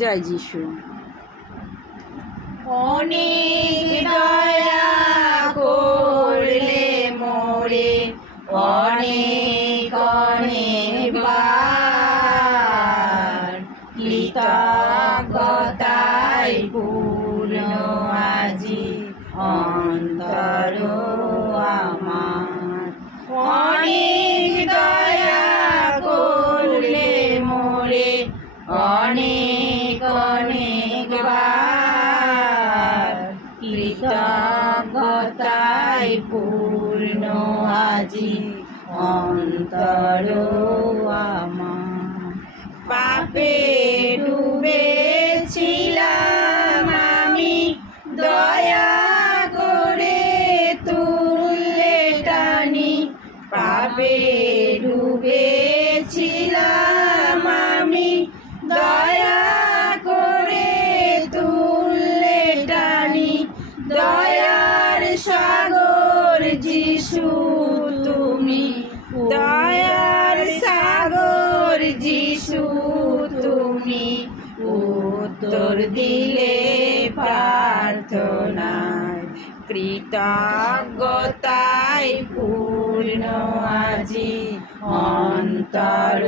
জয় যিশু। অনেক দয়া করলে মোরে অনেক অনেক কৃতজ্ঞতায় পূর্ণ আজি অন্তর। অনেক অনেক কৃতজ্ঞতায় পূর্ণ আজি অন্তর আমার। পাপে ডুবেছিলাম সাগর যিশু, তুমি দয়ার সাগর যিশু, তুমি উত্তর দিলে প্রার্থনায়। কৃতজ্ঞতায় পূর্ণ আজি, অন্তর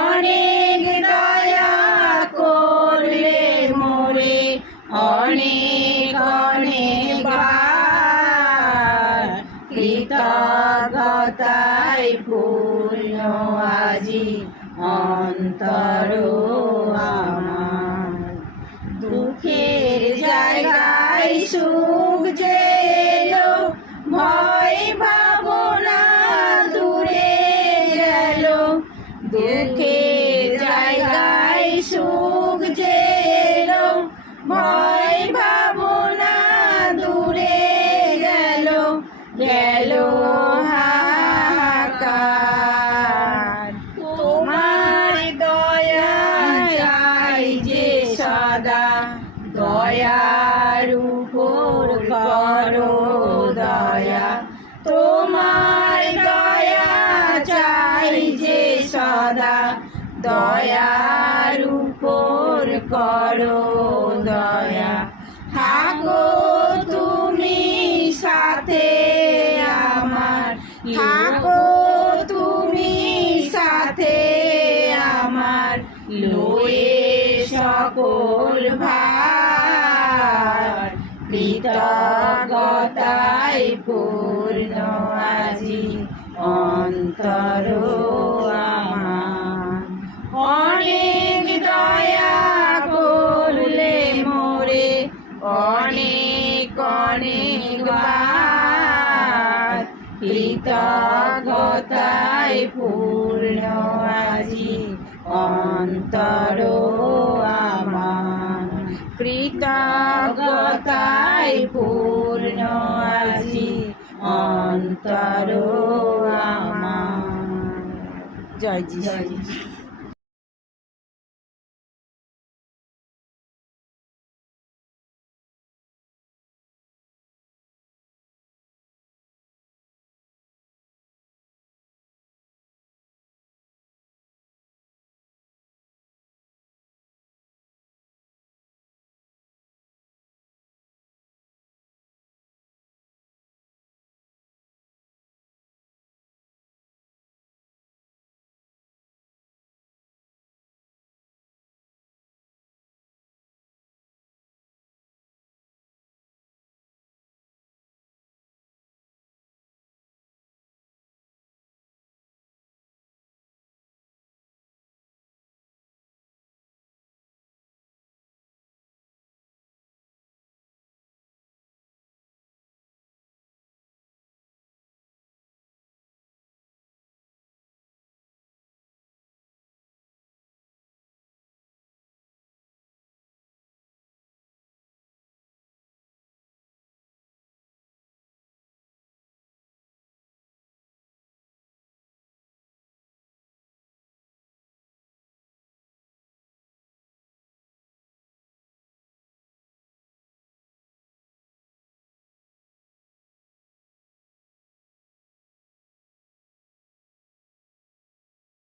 অনেক দয়া করলে মোরে, অনেক আজি অন্তর আমার। দুঃখের জায়গায় সুখ দয়ার উপর করো দয়া। তোমার দয়া চাই যে সদা। দয়ার উপর করো দয়া। থাকো তুমি সাথে আমার। থাকো তুমি সাথে আমার। লয়ে সকল ভার কৃতজ্ঞতায় পূর্ণ আজি। অন্তর আমার। অনেক দয়া করলে মোরে। অনেক অনেক কৃতজ্ঞতায় পূর্ণ আজি। অন্তর কৃতজ্ঞতায় পূর্ণ আজি অন্তর আমার জয় যিশু জয়।